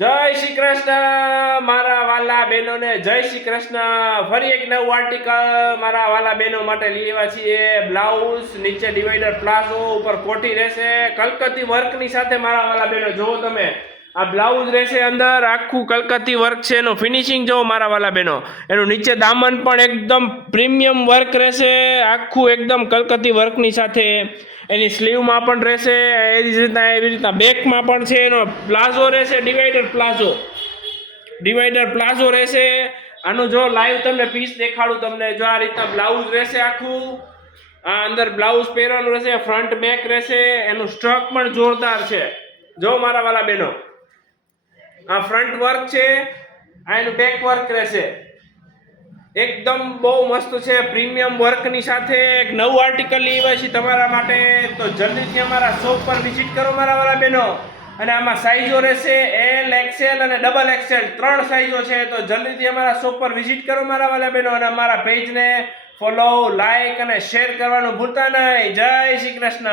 જય શ્રી કૃષ્ણ મારા વાલા બહેનોને જય શ્રી કૃષ્ણ। ફરી એક નવું આર્ટિકલ મારા વાલા બહેનો માટે લઈ આવ્યા છીએ। બ્લાઉઝ નીચે ડિવાઈડર પ્લાઝો ઉપર કોટી રહેશે કલકત્તી વર્કની સાથે। મારા વાલા બહેનો જુઓ તમે આ બ્લાઉઝ રહેશે અંદર આખું કલકત્તી વર્ક છે। એનું ફિનિશિંગ જુઓ મારા વાલા બહેનો। એનું નીચે દામન પણ એકદમ પ્રીમિયમ વર્ક રહેશે આખું એકદમ કલકત્તી વર્કની સાથે। એની સ્લીવમાં પણ રહેશે એવી રીતના બેકમાં પણ છે। એનો પ્લાઝો રહેશે ડિવાઈડર પ્લાઝો રહેશે। આનું જો લાઈવ તમને પીસ દેખાડું તમને જો આ રીતના બ્લાઉઝ રહેશે આખું। આ અંદર બ્લાઉઝ પહેરવાનું રહેશે ફ્રન્ટ બેક રહેશે। એનું સ્ટ્રક પણ જોરદાર છે જો મારા વાલા બહેનો। આ ફ્રન્ટ વર્ક છે આ એનું બેક વર્ક રહેશે એકદમ બહુ મસ્ત છે પ્રીમિયમ વર્કની સાથે। એક નવું આર્ટિકલ લઈ આવ્યા છીએ તમારા માટે તો જલ્દીથી અમારા શોપ પર વિઝિટ કરો મારા વાલા બહેનો। અને આમાં સાઈઝો રહેશે એલ એક્સેલ અને ડબલ એક્સેલ 3 સાઈઝો છે તો જલ્દીથી અમારા શોપ પર વિઝિટ કરો મારા વાલા બહેનો। અને અમારા પેજને ફોલો લાઈક અને શેર કરવાનું ભૂલતા નહીં। જય શ્રી કૃષ્ણ।